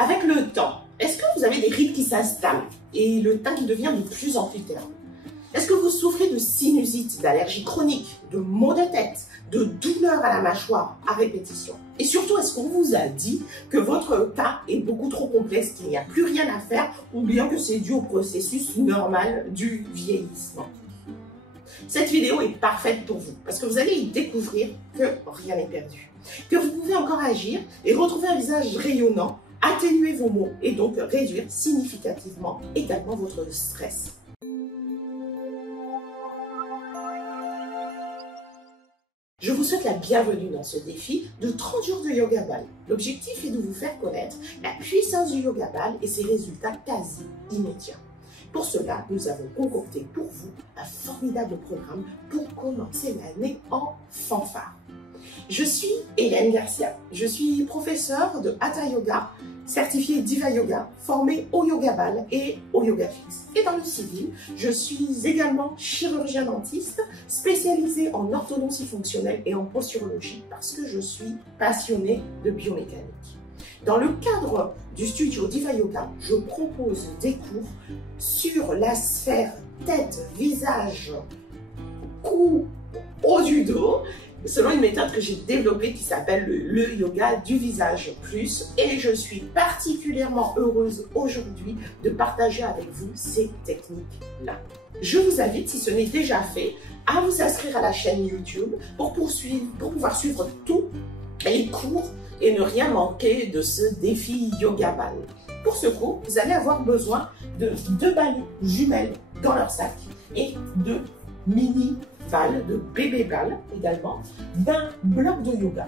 Avec le temps, est-ce que vous avez des rides qui s'installent et le teint qui devient de plus en plus terne? Est-ce que vous souffrez de sinusite, d'allergie chronique, de maux de tête, de douleurs à la mâchoire à répétition? Et surtout, est-ce qu'on vous a dit que votre cas est beaucoup trop complexe, qu'il n'y a plus rien à faire, ou bien que c'est dû au processus normal du vieillissement? Cette vidéo est parfaite pour vous, parce que vous allez y découvrir que rien n'est perdu, que vous pouvez encore agir et retrouver un visage rayonnant, atténuer vos maux et donc réduire significativement également votre stress. Je vous souhaite la bienvenue dans ce défi de 30 jours de Yoga Ball. L'objectif est de vous faire connaître la puissance du Yoga Ball et ses résultats quasi immédiats. Pour cela, nous avons concocté pour vous un formidable programme pour commencer l'année en fanfare. Je suis Hélène Garcia, je suis professeure de Hatha Yoga, certifiée Diva Yoga, formée au Yoga Ball et au Yoga Fixe. Et dans le civil, je suis également chirurgien dentiste, spécialisée en orthodontie fonctionnelle et en posturologie parce que je suis passionnée de biomécanique. Dans le cadre du studio Diva Yoga, je propose des cours sur la sphère tête, visage, cou, haut du dos, selon une méthode que j'ai développée qui s'appelle le yoga du visage plus. Et je suis particulièrement heureuse aujourd'hui de partager avec vous ces techniques-là. Je vous invite, si ce n'est déjà fait, à vous inscrire à la chaîne YouTube pour pouvoir suivre tous les cours et ne rien manquer de ce défi Yoga Ball. Pour ce cours, vous allez avoir besoin de 2 balles jumelles dans leur sac et de mini balles, de bébé balles également, d'un bloc de yoga.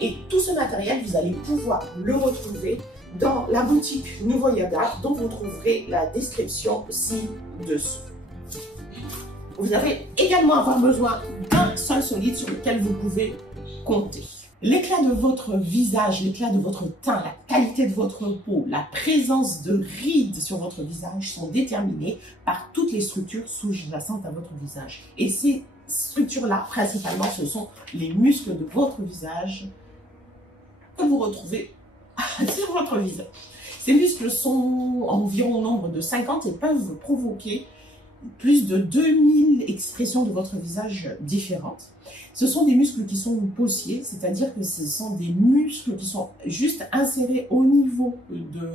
Et tout ce matériel, vous allez pouvoir le retrouver dans la boutique Nouveau Yoga dont vous trouverez la description ci-dessous. Vous allez également avoir besoin d'un sol solide sur lequel vous pouvez compter. L'éclat de votre visage, l'éclat de votre teint, la qualité de votre peau, la présence de rides sur votre visage sont déterminés par toutes les structures sous-jacentes à votre visage. Et ces structures-là, principalement, ce sont les muscles de votre visage que vous retrouvez sur votre visage. Ces muscles sont environ au nombre de 50 et peuvent provoquer plus de 2000 expressions de votre visage différentes. Ce sont des muscles qui sont possiers, c'est-à-dire que ce sont des muscles qui sont juste insérés au niveau de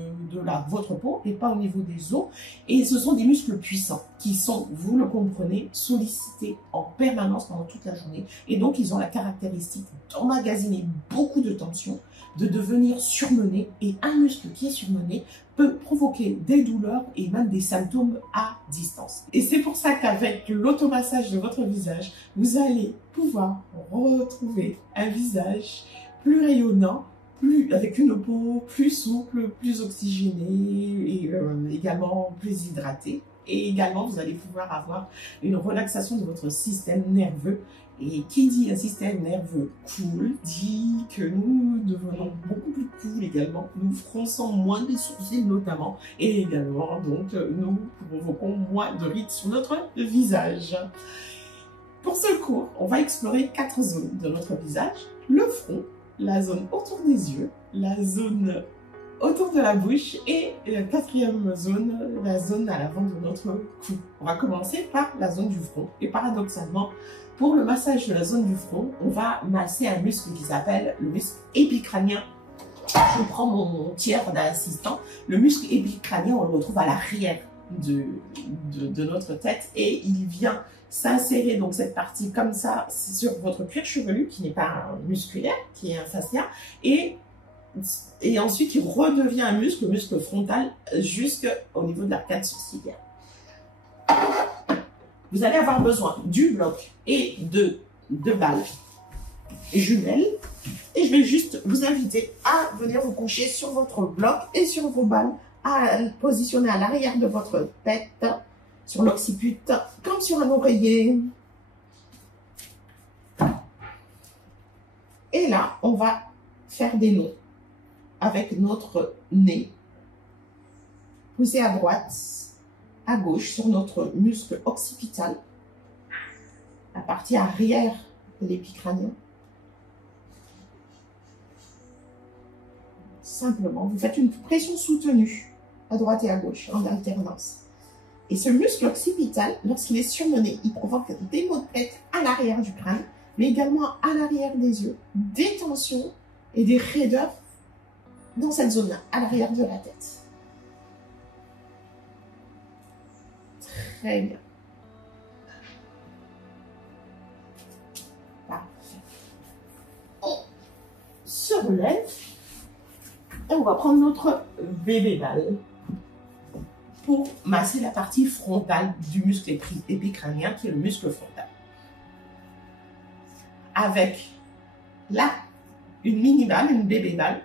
votre peau et pas au niveau des os. Et ce sont des muscles puissants qui sont, vous le comprenez, sollicités en permanence pendant toute la journée. Et donc, ils ont la caractéristique d'emmagasiner beaucoup de tension, de devenir surmené. Et un muscle qui est surmené peut provoquer des douleurs et même des symptômes à distance. Et c'est pour ça qu'avec l'automassage de votre visage, vous allez pouvoir retrouver un visage plus rayonnant, avec une peau plus souple, plus oxygénée et également plus hydratée. Et également, vous allez pouvoir avoir une relaxation de votre système nerveux. Et qui dit un système nerveux cool, dit que nous devenons beaucoup plus cool également. Nous fronçons moins les sourcils notamment. Et également, donc, nous provoquons moins de rides sur notre visage. Pour ce cours, on va explorer 4 zones de notre visage. Le front, la zone autour des yeux, la zone autour de la bouche et la 4e zone, la zone à l'avant de notre cou. On va commencer par la zone du front. Et paradoxalement, pour le massage de la zone du front, on va masser un muscle qui s'appelle le muscle épicrânien. Je prends mon tiers d'assistant. Le muscle épicrânien, on le retrouve à l'arrière de notre tête et il vient s'insérer, donc cette partie comme ça, sur votre cuir chevelu, qui n'est pas musculaire, qui est un fascia, et ensuite il redevient un muscle, le muscle frontal, jusqu'au niveau de l'arcade sourcilière. Vous allez avoir besoin du bloc et de 2 balles jumelles. Et je vais juste vous inviter à venir vous coucher sur votre bloc et sur vos balles, à positionner à l'arrière de votre tête, sur l'occiput, comme sur un oreiller. Et là, on va faire des nœuds avec notre nez. Poussez à droite, à gauche sur notre muscle occipital, la partie arrière de l'épicrânien. simplement, vous faites une pression soutenue à droite et à gauche en alternance. Et ce muscle occipital, lorsqu'il est surmené, il provoque des maux de tête à l'arrière du crâne, mais également à l'arrière des yeux, des tensions et des raideurs dans cette zone-là, à l'arrière de la tête. Très bien. Parfait. On se relève et on va prendre notre bébé balle pour masser la partie frontale du muscle épicrânien qui est le muscle frontal. Avec là, une mini balle, une bébé balle,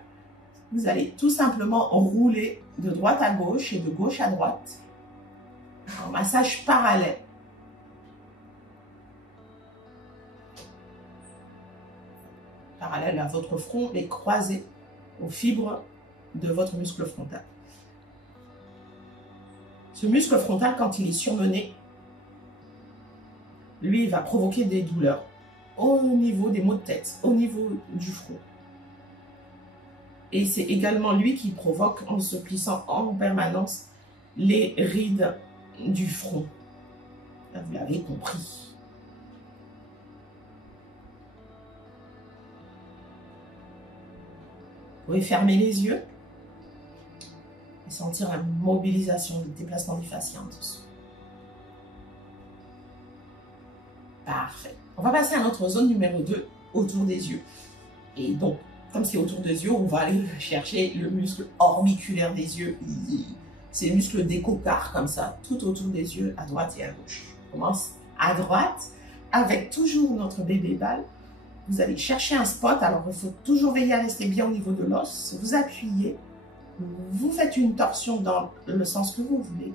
vous allez tout simplement rouler de droite à gauche et de gauche à droite en massage parallèle. Parallèle à votre front, mais croisé aux fibres de votre muscle frontal. Ce muscle frontal, quand il est surmené, lui, il va provoquer des douleurs au niveau des maux de tête, au niveau du front. Et c'est également lui qui provoque, en se plissant en permanence, les rides du front. Là, vous l'avez compris. Vous pouvez fermer les yeux et sentir la mobilisation, le déplacement du fascia en dessous. Parfait. On va passer à notre zone numéro 2, autour des yeux. Et donc, comme c'est autour des yeux, on va aller chercher le muscle orbiculaire des yeux. C'est le muscle d'écoquart, comme ça, tout autour des yeux, à droite et à gauche. On commence à droite, avec toujours notre bébé balle. Vous allez chercher un spot, alors il faut toujours veiller à rester bien au niveau de l'os. Vous appuyez, vous faites une torsion dans le sens que vous voulez.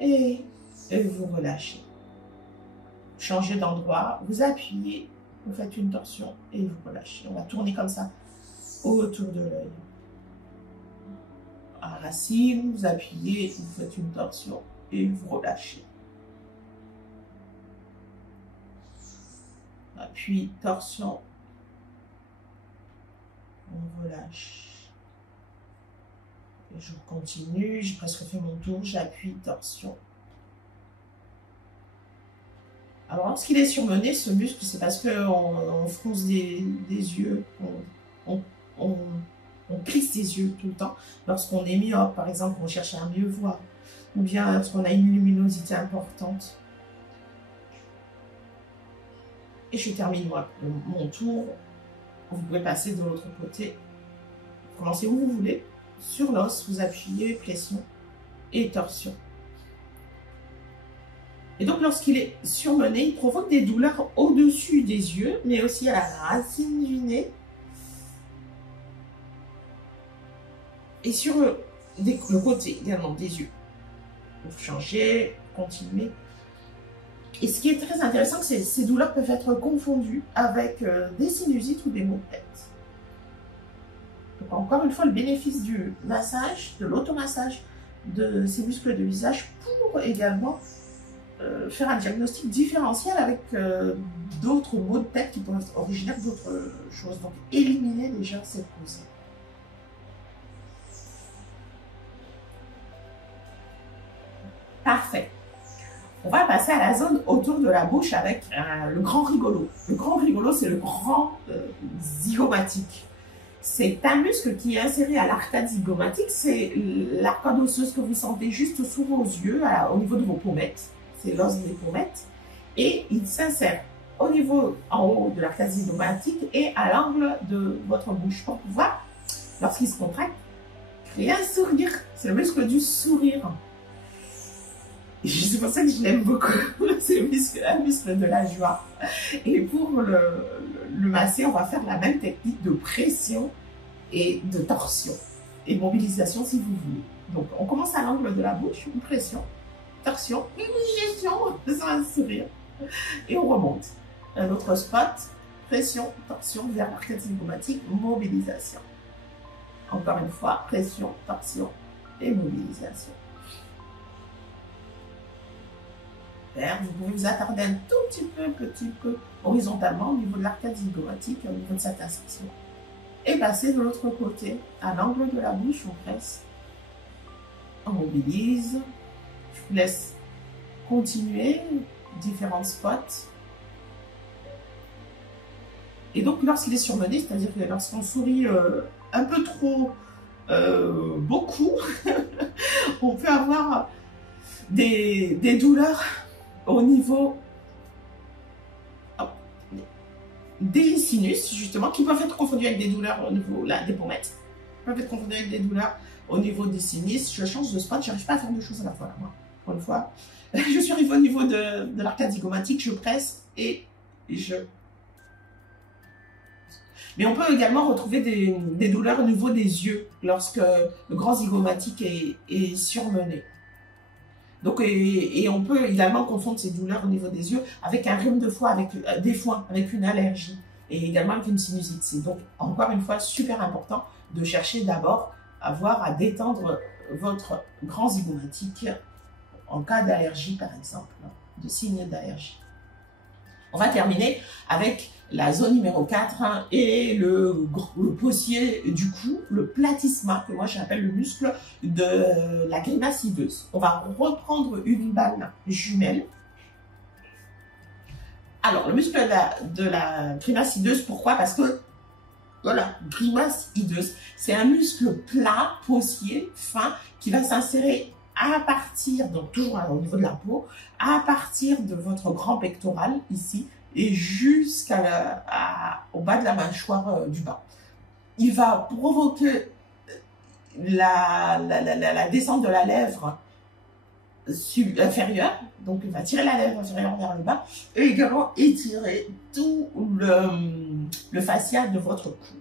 Et vous relâchez. Changez d'endroit, vous appuyez, vous faites une torsion et vous relâchez. On va tourner comme ça autour de l'œil. À la racine, vous appuyez, vous faites une torsion et vous relâchez. Appui, torsion, on relâche. Et je continue, j'ai presque fait mon tour, j'appuie, torsion. Alors, lorsqu'il est surmené, ce muscle, c'est parce qu'on fronce des yeux, on plisse des yeux tout le temps. Lorsqu'on est myope, par exemple, on cherche à mieux voir, ou bien lorsqu'on a une luminosité importante. Et je termine moi, mon tour. Vous pouvez passer de l'autre côté. Commencez où vous voulez. Sur l'os, vous appuyez, pression et torsion. Et donc, lorsqu'il est surmené, il provoque des douleurs au-dessus des yeux, mais aussi à la racine du nez. Et sur le côté également des yeux. Vous changez, continuez. Et ce qui est très intéressant, c'est que ces douleurs peuvent être confondues avec des sinusites ou des maux de tête. Donc, encore une fois, le bénéfice du massage, de l'automassage de ces muscles de visage pour également faire un diagnostic différentiel avec d'autres maux de tête qui peuvent être originaires d'autres choses. Donc, éliminer déjà cette cause. Parfait. On va passer à la zone autour de la bouche avec le grand rigolo. Le grand rigolo, c'est le grand zygomatique. C'est un muscle qui est inséré à l'arcade zygomatique. C'est l'arcade osseuse que vous sentez juste sous vos yeux, au niveau de vos pommettes. C'est l'os des pommettes. Et il s'insère au niveau en haut de l'arcade zygomatique et à l'angle de votre bouche pour pouvoir, lorsqu'il se contracte, créer un sourire. C'est le muscle du sourire. C'est pour ça que je l'aime beaucoup. C'est un muscle de la joie. Et pour le masser, on va faire la même technique de pression et de torsion. Et mobilisation si vous voulez. Donc, on commence à l'angle de la bouche, une pression, torsion, une gestion, faisant un sourire. Et on remonte. Un autre spot, pression, torsion vers l'arcade zygomatique, mobilisation. Encore une fois, pression, torsion et mobilisation. Vous pouvez vous attarder un tout petit peu horizontalement au niveau de l'arcade zygomatique et au niveau de cette insertion. Et passer de l'autre côté, à l'angle de la bouche, on presse, on mobilise. Je vous laisse continuer, différents spots. Et donc, lorsqu'il est surmené, c'est-à-dire que lorsqu'on sourit un peu trop beaucoup, on peut avoir des douleurs au niveau des sinus, justement, qui peuvent être confondues avec des douleurs au niveau là, des pommettes, peuvent être confondues avec des douleurs au niveau des sinus. Je change de spot, j'arrive pas à faire deux choses à la fois, là, moi. Pour une fois, je suis arrivée au niveau de l'arcade zygomatique, je presse et je... Mais on peut également retrouver des douleurs au niveau des yeux lorsque le grand zygomatique est surmené. Donc, et on peut également confondre ces douleurs au niveau des yeux avec un rhume de foie, avec des foins, avec une allergie et également avec une sinusite. C'est donc encore une fois super important de chercher d'abord à détendre votre grand zygomatique en cas d'allergie par exemple, de signe d'allergie. On va terminer avec la zone numéro 4 et le possier du cou, le platysma, que moi j'appelle le muscle de la grimace hideuse. On va reprendre une balle jumelle. Alors, le muscle de la grimace hideuse, pourquoi? Parce que, voilà, grimace hideuse, c'est un muscle plat, possier, fin, qui va s'insérer à partir, donc toujours au niveau de la peau, à partir de votre grand pectoral, ici, et jusqu'au bas de la mâchoire du bas. Il va provoquer la descente de la lèvre inférieure, donc il va tirer la lèvre inférieure vers le bas, et également étirer tout le fascia de votre cou.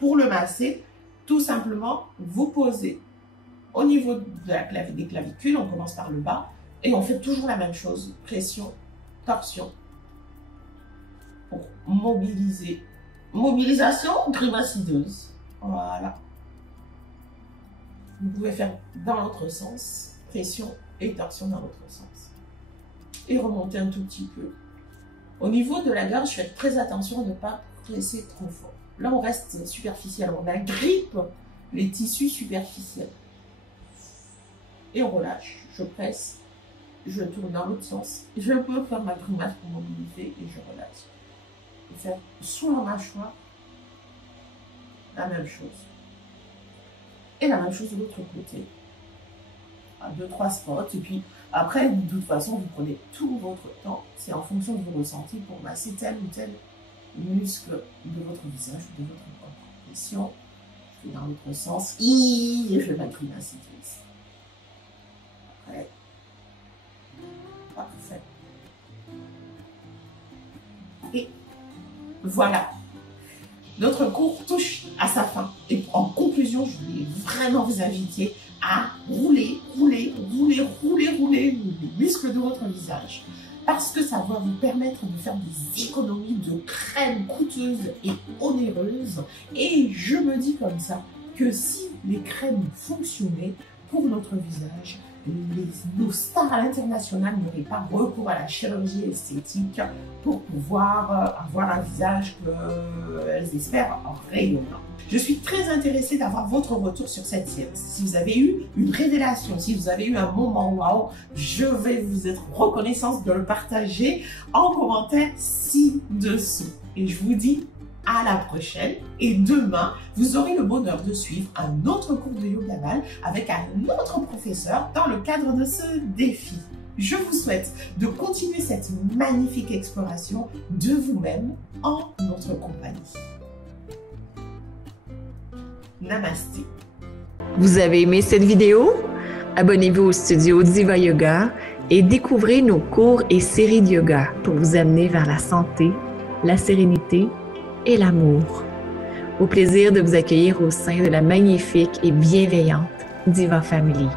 Pour le masser, tout simplement, vous posez au niveau des clavicules, on commence par le bas, et on fait toujours la même chose, pression, torsion, pour mobiliser. Mobilisation, grimace hideuse. Voilà. Vous pouvez faire dans l'autre sens, pression et torsion dans l'autre sens. Et remonter un tout petit peu. Au niveau de la gorge, faites très attention à ne pas presser trop fort. Là, on reste superficiel, on agrippe les tissus superficiels. Et on relâche, je presse, je tourne dans l'autre sens. Je peux faire ma grimace pour mobiliser et je relâche. Et faire sous la mâchoire, la même chose. Et la même chose de l'autre côté. À 2-3 spots. Et puis après, de toute façon, vous prenez tout votre temps. C'est en fonction de vos ressentis pour masser tel ou tel muscle de votre visage ou de votre corps. Pression, je fais dans l'autre sens. Et je fais ma grimace ici. Après. Parfait. Et voilà. Notre cours touche à sa fin. Et en conclusion, je voulais vraiment vous inviter à rouler les muscles de votre visage. Parce que ça va vous permettre de faire des économies de crème coûteuses et onéreuses. Et je me dis comme ça que si les crèmes fonctionnaient pour notre visage, nos stars à l'international n'auraient pas recours à la chirurgie esthétique pour pouvoir avoir un visage qu'elles espèrent rayonnant. Je suis très intéressée d'avoir votre retour sur cette séance. Si vous avez eu une révélation, si vous avez eu un moment waouh, je vais vous être reconnaissante de le partager en commentaire ci-dessous. Et je vous dis à la prochaine. Et demain, vous aurez le bonheur de suivre un autre cours de Yoga Ball avec un autre professeur dans le cadre de ce défi. Je vous souhaite de continuer cette magnifique exploration de vous-même en notre compagnie. Namasté. Vous avez aimé cette vidéo? Abonnez-vous au studio Diva Yoga et découvrez nos cours et séries de yoga pour vous amener vers la santé, la sérénité et l'amour. Au plaisir de vous accueillir au sein de la magnifique et bienveillante Diva Family.